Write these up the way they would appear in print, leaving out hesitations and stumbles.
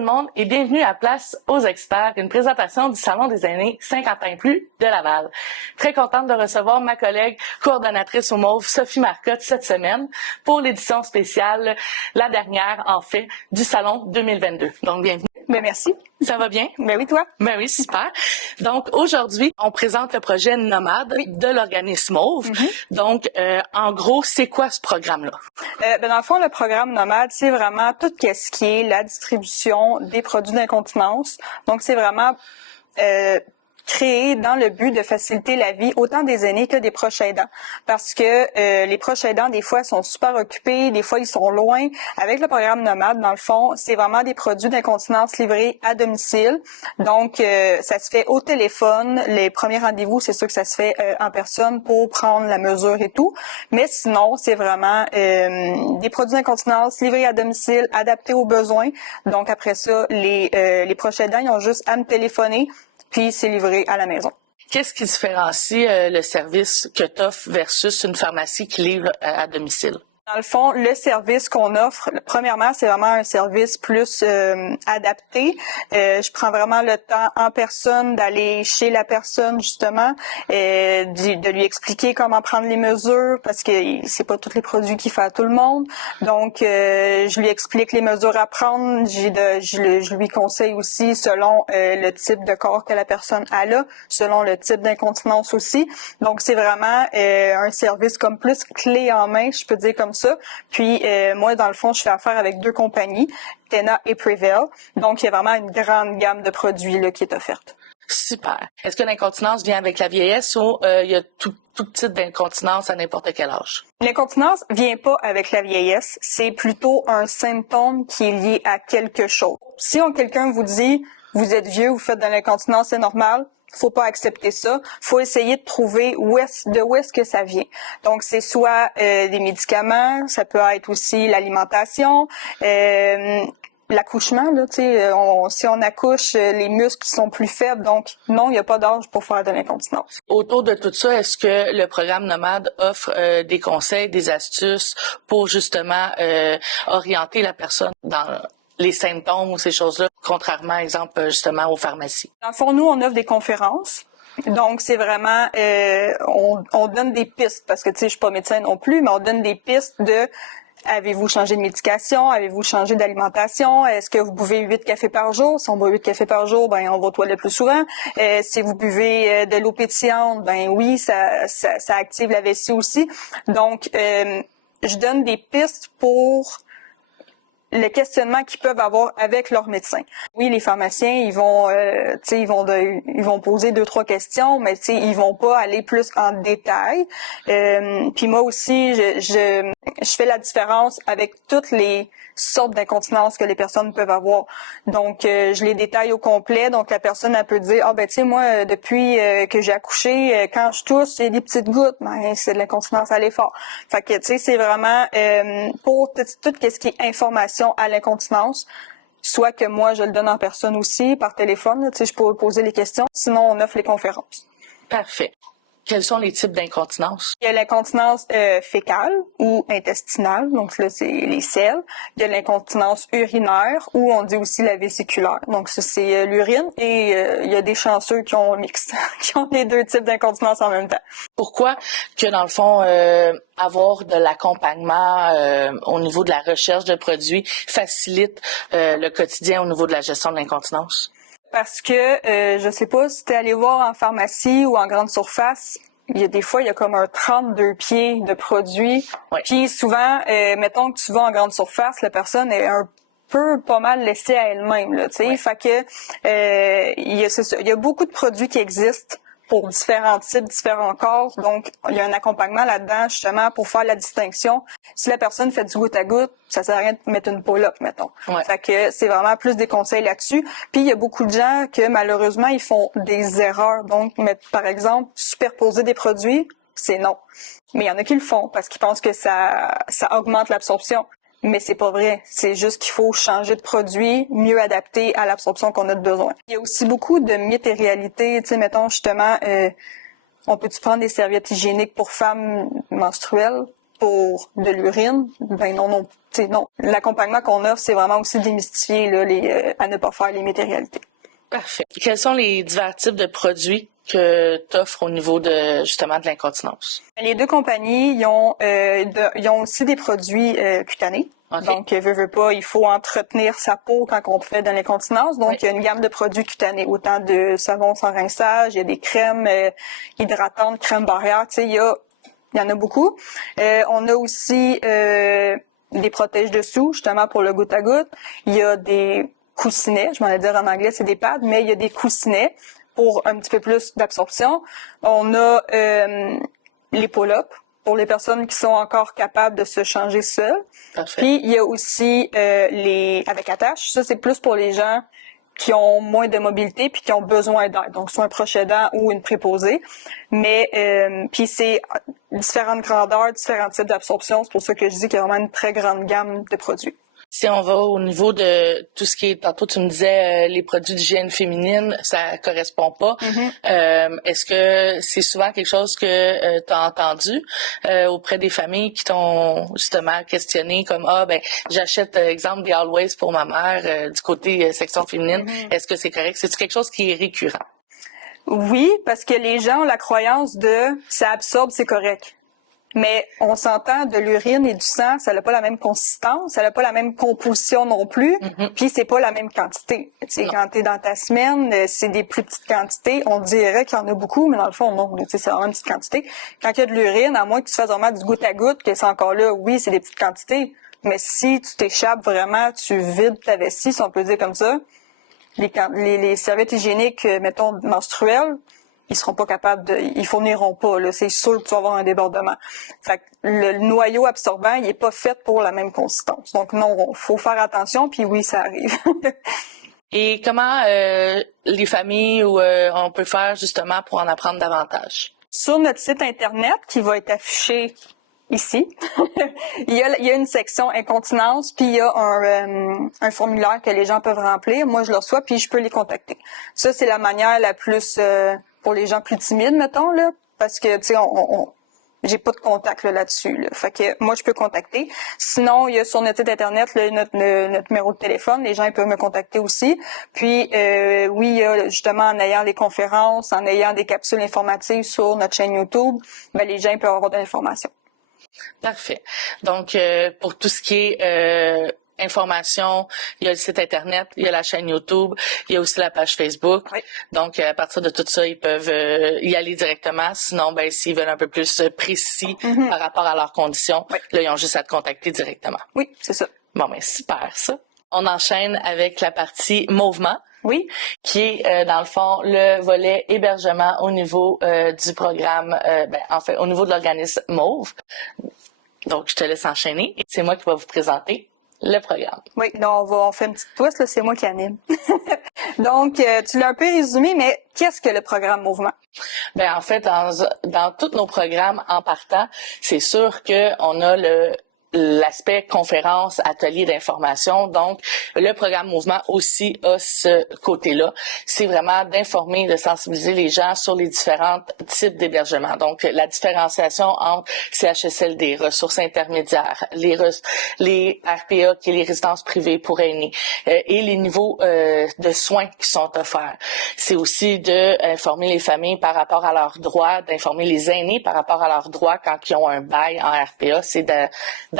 le monde et bienvenue à Place aux experts, une présentation du Salon des aînés 50 ans et plus de Laval. Très contente de recevoir ma collègue coordonnatrice au Mauve, Sophie Marcotte, cette semaine pour l'édition spéciale, la dernière en fait, du Salon 2022. Donc bienvenue. Ben merci. Ça va bien? Ben oui, toi? Ben oui, super. Donc aujourd'hui, on présente le projet Nomade de l'organisme Mauve. Donc en gros, c'est quoi ce programme-là? Dans le fond, le programme Nomade, c'est vraiment tout ce qui est la distribution des produits d'incontinence. Donc c'est vraiment créé dans le but de faciliter la vie autant des aînés que des proches aidants. Parce que les proches aidants, des fois, sont super occupés, des fois, ils sont loin. Avec le programme Nomade, dans le fond, c'est vraiment des produits d'incontinence livrés à domicile. Donc, ça se fait au téléphone. Les premiers rendez-vous, c'est sûr que ça se fait en personne pour prendre la mesure et tout. Mais sinon, c'est vraiment des produits d'incontinence livrés à domicile, adaptés aux besoins. Donc, après ça, les proches aidants, ils ont juste à me téléphoner, puis c'est livré à la maison. Qu'est-ce qui différencie le service que tu offres versus une pharmacie qui livre à domicile? Dans le fond, le service qu'on offre, premièrement, c'est vraiment un service plus adapté. Je prends vraiment le temps en personne d'aller chez la personne, justement, de lui expliquer comment prendre les mesures, parce que c'est pas tous les produits qu'il fait à tout le monde. Donc, je lui explique les mesures à prendre. Je lui conseille aussi selon le type de corps que la personne a là, selon le type d'incontinence aussi. Donc, c'est vraiment un service comme plus clé en main, je peux dire comme ça. Puis moi, dans le fond, je fais affaire avec 2 compagnies, Tena et Prevail. Donc, il y a vraiment une grande gamme de produits là, qui est offerte. Super. Est-ce que l'incontinence vient avec la vieillesse ou il y a tout type d'incontinence à n'importe quel âge? L'incontinence vient pas avec la vieillesse. C'est plutôt un symptôme qui est lié à quelque chose. Si quelqu'un vous dit « vous êtes vieux, vous faites de l'incontinence, c'est normal », faut pas accepter ça. Faut essayer de trouver où est-ce que ça vient. Donc c'est soit des médicaments, ça peut être aussi l'alimentation, l'accouchement là, tu sais, si on accouche, les muscles sont plus faibles. Donc non, il n'y a pas d'âge pour faire de l'incontinence. Autour de tout ça, est-ce que le programme Nomade offre des conseils, des astuces pour justement orienter la personne dans les symptômes ou ces choses-là, contrairement, exemple, justement, aux pharmacies? Dans le fond, nous, on offre des conférences. Donc, c'est vraiment, on donne des pistes, parce que, tu sais, je suis pas médecin non plus, mais on donne des pistes de avez-vous changé de médication? Avez-vous changé d'alimentation? Est-ce que vous buvez 8 cafés par jour? Si on boit 8 cafés par jour, ben on va aux toilettes plus souvent. Si vous buvez de l'eau pétillante, ben oui, ça active la vessie aussi. Donc, je donne des pistes pour le questionnement qu'ils peuvent avoir avec leur médecin. Oui, les pharmaciens, ils vont poser 2-3 questions, mais ils vont pas aller plus en détail. Puis moi aussi, je fais la différence avec toutes les sortes d'incontinence que les personnes peuvent avoir. Donc, je les détaille au complet. Donc, la personne, elle peut dire, moi, depuis que j'ai accouché, quand je tousse, il y a des petites gouttes. Ben, c'est de l'incontinence à l'effort. Fait que, tu sais, c'est vraiment pour tout ce qui est information à l'incontinence, soit que moi, je le donne en personne aussi, par téléphone, tu sais, je peux poser les questions. Sinon, on offre les conférences. Parfait. Quels sont les types d'incontinence? Il y a l'incontinence fécale ou intestinale, donc là, c'est les selles. Il y a l'incontinence urinaire ou on dit aussi la vésiculaire. Donc ça, c'est l'urine. Et il y a des chanceux qui ont mixte, qui ont les 2 types d'incontinence en même temps. Pourquoi que, dans le fond, avoir de l'accompagnement au niveau de la recherche de produits facilite le quotidien au niveau de la gestion de l'incontinence? Parce que, je sais pas si t'es allé voir en pharmacie ou en grande surface, il y a comme un 32 pieds de produits. Oui. Puis souvent, mettons que tu vas en grande surface, la personne est un peu pas mal laissée à elle-même, là, tu sais. Oui. Fait que, il y a beaucoup de produits qui existent pour différents types, différents corps. Donc, il y a un accompagnement là-dedans, justement, pour faire la distinction. Si la personne fait du goutte à goutte, ça sert à rien de mettre une pull-up, mettons. Ouais. Fait que c'est vraiment plus des conseils là-dessus. Puis, il y a beaucoup de gens que, malheureusement, ils font des erreurs. Donc, par exemple, superposer des produits, c'est non. Mais il y en a qui le font parce qu'ils pensent que ça augmente l'absorption. Mais c'est pas vrai. C'est juste qu'il faut changer de produit, mieux adapté à l'absorption qu'on a de besoin. Il y a aussi beaucoup de mythes et réalités. Tu sais, mettons justement, on peut-tu prendre des serviettes hygiéniques pour femmes menstruelles pour de l'urine? Ben non, non. L'accompagnement qu'on offre, c'est vraiment aussi démystifier là, à ne pas faire les météorialités. Parfait. Quels sont les divers types de produits que tu offres au niveau de justement de l'incontinence? Les deux compagnies, ils ont aussi des produits cutanés. Okay. Donc, veux pas, il faut entretenir sa peau quand on fait de l'incontinence. Donc, il y a une gamme de produits cutanés, autant de savon sans rinçage, il y a des crèmes hydratantes, crèmes barrières, tu sais, il y en a beaucoup. On a aussi des protèges dessous, justement pour le goutte à goutte. Il y a des coussinets, je m'en vais dire en anglais, c'est des pads, mais il y a des coussinets pour un petit peu plus d'absorption. On a les pull-ups pour les personnes qui sont encore capables de se changer seules. Parfait. Puis il y a aussi les avec attache. Ça, c'est plus pour les gens qui ont moins de mobilité puis qui ont besoin d'aide. Donc, soit un proche aidant ou une préposée. Mais puis c'est différentes grandeurs, différents types d'absorption. C'est pour ça que je dis qu'il y a vraiment une très grande gamme de produits. Si on va au niveau de tout ce qui est, tantôt tu me disais les produits d'hygiène féminine, ça correspond pas. Est-ce que c'est souvent quelque chose que tu as entendu auprès des familles qui t'ont justement questionné comme j'achète exemple des Always pour ma mère du côté section féminine. Est-ce que c'est correct? C'est quelque chose qui est récurrent? Oui, parce que les gens ont la croyance de ça absorbe, c'est correct. Mais on s'entend, de l'urine et du sang, ça n'a pas la même consistance, ça n'a pas la même composition non plus, puis c'est pas la même quantité. Tu sais, quand t'es dans ta semaine, c'est des plus petites quantités. On dirait qu'il y en a beaucoup, mais dans le fond, non. Tu sais, c'est vraiment une petite quantité. Quand il y a de l'urine, à moins que tu fasses vraiment du goutte à goutte, que c'est encore là, oui, c'est des petites quantités. Mais si tu t'échappes vraiment, tu vides ta vessie, si on peut dire comme ça, les serviettes hygiéniques, mettons, menstruelles, ils seront pas capables ils fourniront pas, là. C'est sûr que tu vas avoir un débordement. Fait que le noyau absorbant, il est pas fait pour la même consistance. Donc non, faut faire attention, puis oui, ça arrive. Et comment les familles on peut faire justement pour en apprendre davantage? Sur notre site Internet, qui va être affiché ici, il y a une section incontinence, puis il y a un formulaire que les gens peuvent remplir. Moi, je le reçois, puis je peux les contacter. Ça, c'est la manière la plus... pour les gens plus timides, mettons, là, parce que, tu sais, j'ai pas de contact là-dessus, là. Fait que moi, je peux contacter. Sinon, il y a sur notre site Internet là, notre numéro de téléphone. Les gens ils peuvent me contacter aussi. Puis, oui, il y a, justement, en ayant les conférences, en ayant des capsules informatives sur notre chaîne YouTube, ben, les gens ils peuvent avoir de l'information. Parfait. Donc, pour tout ce qui est... information, il y a le site Internet, il y a la chaîne YouTube, il y a aussi la page Facebook. Oui. Donc, à partir de tout ça, ils peuvent y aller directement. Sinon, s'ils veulent un peu plus précis par rapport à leurs conditions, là, ils ont juste à te contacter directement. Oui, c'est ça. Bon, super, ça. On enchaîne avec la partie mouvement. Oui. Qui est, dans le fond, le volet hébergement au niveau du programme, en fait, au niveau de l'organisme Mauve. Donc, je te laisse enchaîner. C'est moi qui vais vous présenter le programme. Oui, donc on fait une petite twist, là, c'est moi qui anime. Donc, tu l'as un peu résumé, mais qu'est-ce que le programme Mouvement? En fait, dans tous nos programmes en partant, c'est sûr qu'on a l'aspect conférence, atelier d'information. Donc, le programme Mouvement aussi a ce côté-là. C'est vraiment d'informer, de sensibiliser les gens sur les différents types d'hébergement. Donc, la différenciation entre CHSLD, ressources intermédiaires, les RPA, qui est les résidences privées pour aînés, et les niveaux de soins qui sont offerts. C'est aussi d'informer les familles par rapport à leurs droits, d'informer les aînés par rapport à leurs droits quand ils ont un bail en RPA. C'est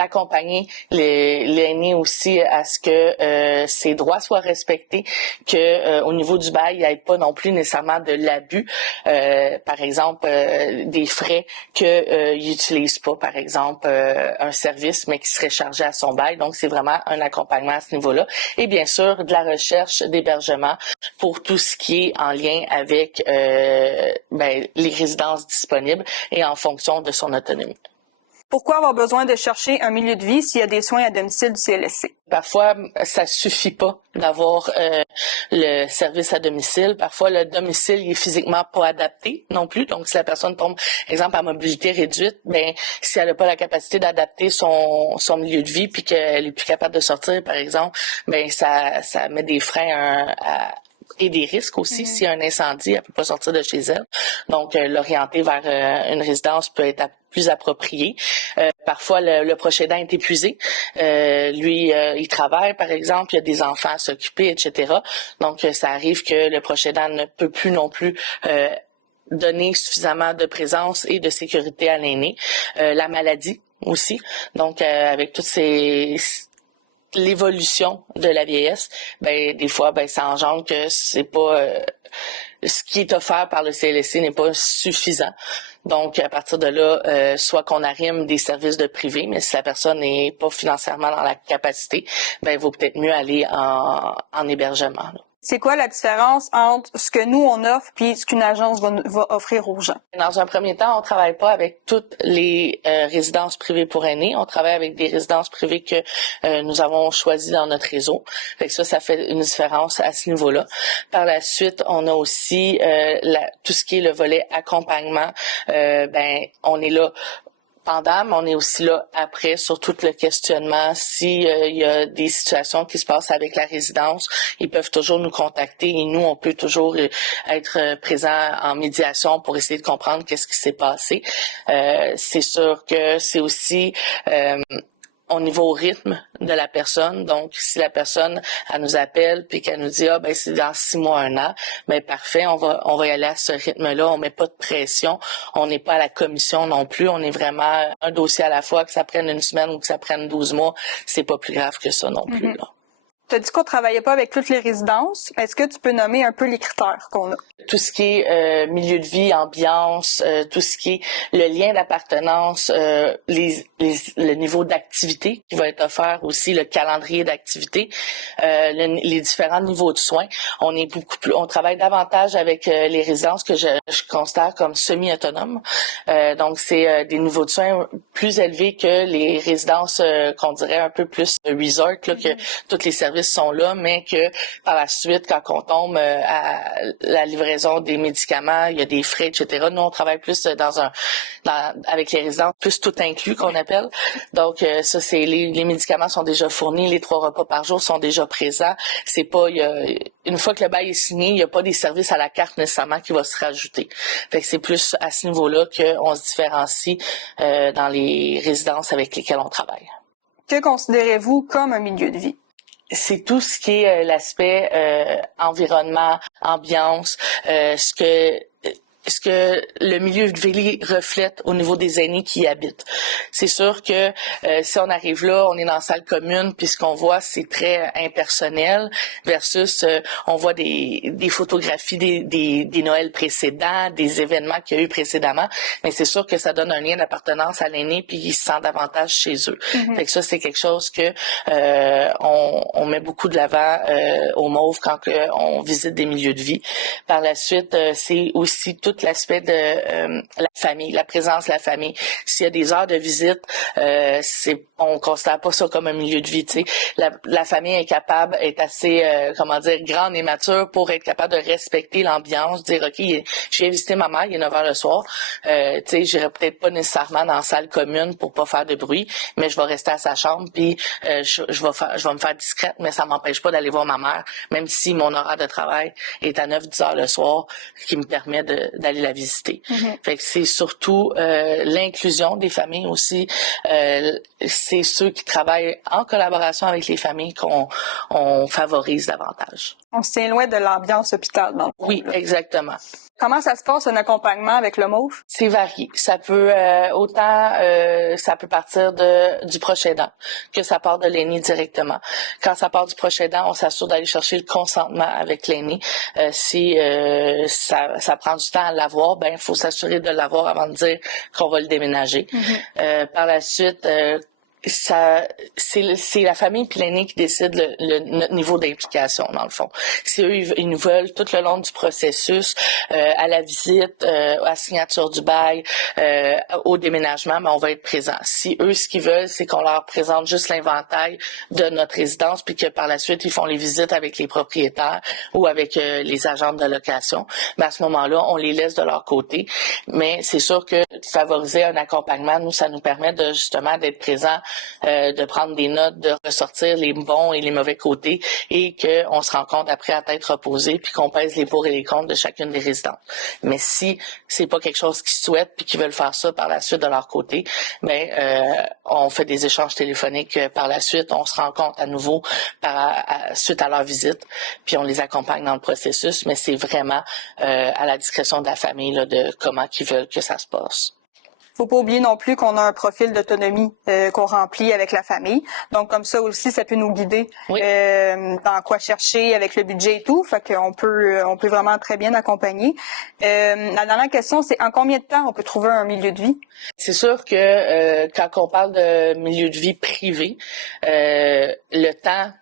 d'accompagner l'aîné aussi à ce que ses droits soient respectés, que au niveau du bail, il n'y ait pas non plus nécessairement de l'abus, par exemple des frais qu'il n'utilise pas, par exemple un service, mais qui serait chargé à son bail. Donc, c'est vraiment un accompagnement à ce niveau-là. Et bien sûr, de la recherche d'hébergement pour tout ce qui est en lien avec les résidences disponibles et en fonction de son autonomie. Pourquoi avoir besoin de chercher un milieu de vie s'il y a des soins à domicile du CLSC? Parfois, ça suffit pas d'avoir le service à domicile. Parfois, le domicile il est physiquement pas adapté non plus. Donc, si la personne tombe, exemple, à mobilité réduite, si elle n'a pas la capacité d'adapter son milieu de vie puis qu'elle est plus capable de sortir, par exemple, ça met des freins et des risques aussi. S'il y a un incendie, elle peut pas sortir de chez elle. Donc, l'orienter vers une résidence peut être plus approprié. Parfois, le proche aidant est épuisé. Lui, il travaille, par exemple, il y a des enfants à s'occuper, etc. Donc, ça arrive que le proche aidant ne peut plus non plus donner suffisamment de présence et de sécurité à l'aîné. La maladie aussi. Donc, avec toutes l'évolution de la vieillesse, ben des fois ça engendre que c'est pas ce qui est offert par le CLSC n'est pas suffisant. Donc à partir de là, soit qu'on arrime des services de privé, mais si la personne n'est pas financièrement dans la capacité, ben il vaut peut-être mieux aller en hébergement, là. C'est quoi la différence entre ce que nous, on offre puis ce qu'une agence va offrir aux gens? Dans un premier temps, on travaille pas avec toutes les résidences privées pour aînés. On travaille avec des résidences privées que nous avons choisies dans notre réseau. Fait que ça fait une différence à ce niveau-là. Par la suite, on a aussi tout ce qui est le volet accompagnement. On est là pendant, mais on est aussi là après sur tout le questionnement. Si il y a des situations qui se passent avec la résidence, ils peuvent toujours nous contacter et nous, on peut toujours être présent en médiation pour essayer de comprendre qu'est-ce qui s'est passé. C'est sûr que c'est aussi au niveau rythme de la personne. Donc, si la personne, elle nous appelle puis qu'elle nous dit c'est dans 6 mois, 1 an, ben parfait, on va y aller à ce rythme-là. On met pas de pression. On n'est pas à la commission non plus. On est vraiment un dossier à la fois, que ça prenne 1 semaine ou que ça prenne 12 mois. C'est pas plus grave que ça non plus, là. Tu as dit qu'on travaillait pas avec toutes les résidences. Est-ce que tu peux nommer un peu les critères qu'on a? Tout ce qui est milieu de vie, ambiance, tout ce qui est le lien d'appartenance, le niveau d'activité qui va être offert aussi, le calendrier d'activité, les différents niveaux de soins. On travaille davantage avec les résidences que je considère comme semi-autonomes. Donc c'est des niveaux de soins plus élevés que les résidences qu'on dirait un peu plus resort, là, que tous les services sont là, mais que par la suite, quand on tombe à la livraison des médicaments, il y a des frais, etc. Nous, on travaille plus avec les résidents, plus tout inclus qu'on appelle. Donc, ça, c'est les médicaments sont déjà fournis, les 3 repas par jour sont déjà présents. C'est pas, une fois que le bail est signé, il n'y a pas des services à la carte nécessairement qui va se rajouter. Fait que c'est plus à ce niveau-là qu'on se différencie dans les résidences avec lesquelles on travaille. Que considérez-vous comme un milieu de vie? C'est tout ce qui est l'aspect environnement, ambiance, ce que le milieu de vie reflète au niveau des aînés qui y habitent. C'est sûr que si on arrive là, on est dans la salle commune, puis ce qu'on voit, c'est très impersonnel, versus on voit des photographies des Noëls précédents, des événements qu'il y a eu précédemment, mais c'est sûr que ça donne un lien d'appartenance à l'aîné, puis il se sent davantage chez eux. Fait que ça, c'est quelque chose que on met beaucoup de l'avant au Mauve quand on visite des milieux de vie. Par la suite, c'est aussi tout l'aspect de la famille, la présence de la famille. S'il y a des heures de visite, on considère pas ça comme un milieu de vie. Tu sais, la famille est capable, est assez, grande et mature pour être capable de respecter l'ambiance, dire ok, je viens visiter ma mère, il est 9h le soir. Tu sais, j'irai peut-être pas nécessairement dans la salle commune pour pas faire de bruit, mais je vais rester à sa chambre, puis je vais me faire discrète, mais ça m'empêche pas d'aller voir ma mère, même si mon horaire de travail est à 9-10 heures le soir, qui me permet d'aller la visiter. Fait que c'est surtout l'inclusion des familles aussi. C'est ceux qui travaillent en collaboration avec les familles qu'on favorise davantage. On se tient loin de l'ambiance hôpital, dans le fond, oui, là. Exactement. Comment ça se passe un accompagnement avec le Mauve? C'est varié. Ça peut ça peut partir du proche aidant que ça part de l'aîné directement. Quand ça part du proche aidant, on s'assure d'aller chercher le consentement avec l'aîné. Si ça prend du temps à l'avoir, il faut s'assurer de l'avoir avant de dire qu'on va le déménager. Par la suite, c'est la famille puis l'aîné qui décide notre niveau d'implication dans le fond. Si eux ils nous veulent tout le long du processus, à la visite, à la signature du bail, au déménagement, on va être présent. Si eux ce qu'ils veulent, c'est qu'on leur présente juste l'inventaire de notre résidence puis que par la suite ils font les visites avec les propriétaires ou avec les agents de location, à ce moment-là, on les laisse de leur côté. Mais c'est sûr que favoriser un accompagnement, nous ça nous permet de justement d'être présent de prendre des notes, de ressortir les bons et les mauvais côtés et qu'on se rend compte après à tête reposée puis qu'on pèse les pour et les contre de chacune des résidentes. Mais si c'est pas quelque chose qu'ils souhaitent puis qu'ils veulent faire ça par la suite de leur côté, on fait des échanges téléphoniques par la suite, on se rencontre à nouveau suite à leur visite puis on les accompagne dans le processus, mais c'est vraiment à la discrétion de la famille là, de comment ils veulent que ça se passe. Faut pas oublier non plus qu'on a un profil d'autonomie qu'on remplit avec la famille. Donc comme ça aussi, ça peut nous guider dans quoi chercher avec le budget et tout. Fait qu'on peut vraiment très bien accompagner. La dernière question, c'est en combien de temps on peut trouver un milieu de vie? C'est sûr que quand on parle de milieu de vie privé, le temps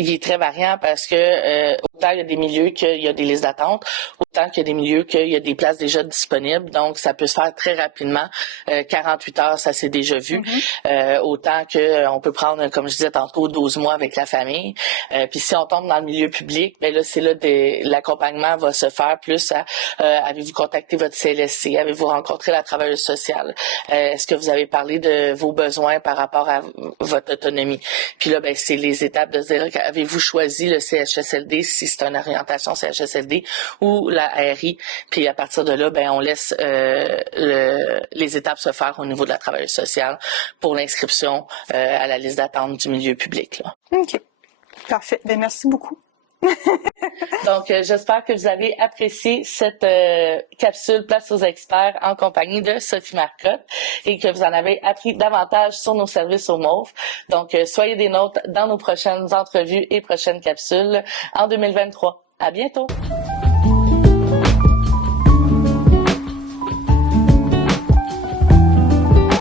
il est très variant parce que autant il y a des milieux qu'il y a des listes d'attente, autant qu'il y a des milieux qu'il y a des places déjà disponibles. Donc, ça peut se faire très rapidement. 48 heures, ça s'est déjà vu. Autant qu'on peut prendre, comme je disais tantôt, 12 mois avec la famille. Puis si on tombe dans le milieu public, là, c'est là l'accompagnement va se faire plus à avez-vous contacté votre CLSC? Avez-vous rencontré la travailleuse sociale? Est-ce que vous avez parlé de vos besoins par rapport à votre autonomie? Puis là, c'est les étapes de se dire avez-vous choisi le CHSLD si c'est une orientation CHSLD ou la RI, puis à partir de là, on laisse les étapes se faire au niveau de la travailleuse sociale pour l'inscription à la liste d'attente du milieu public. Là. OK. Parfait. Merci beaucoup. Donc, j'espère que vous avez apprécié cette capsule Place aux experts en compagnie de Sophie Marcotte et que vous en avez appris davantage sur nos services au MAUF. Donc, soyez des nôtres dans nos prochaines entrevues et prochaines capsules en 2023. À bientôt!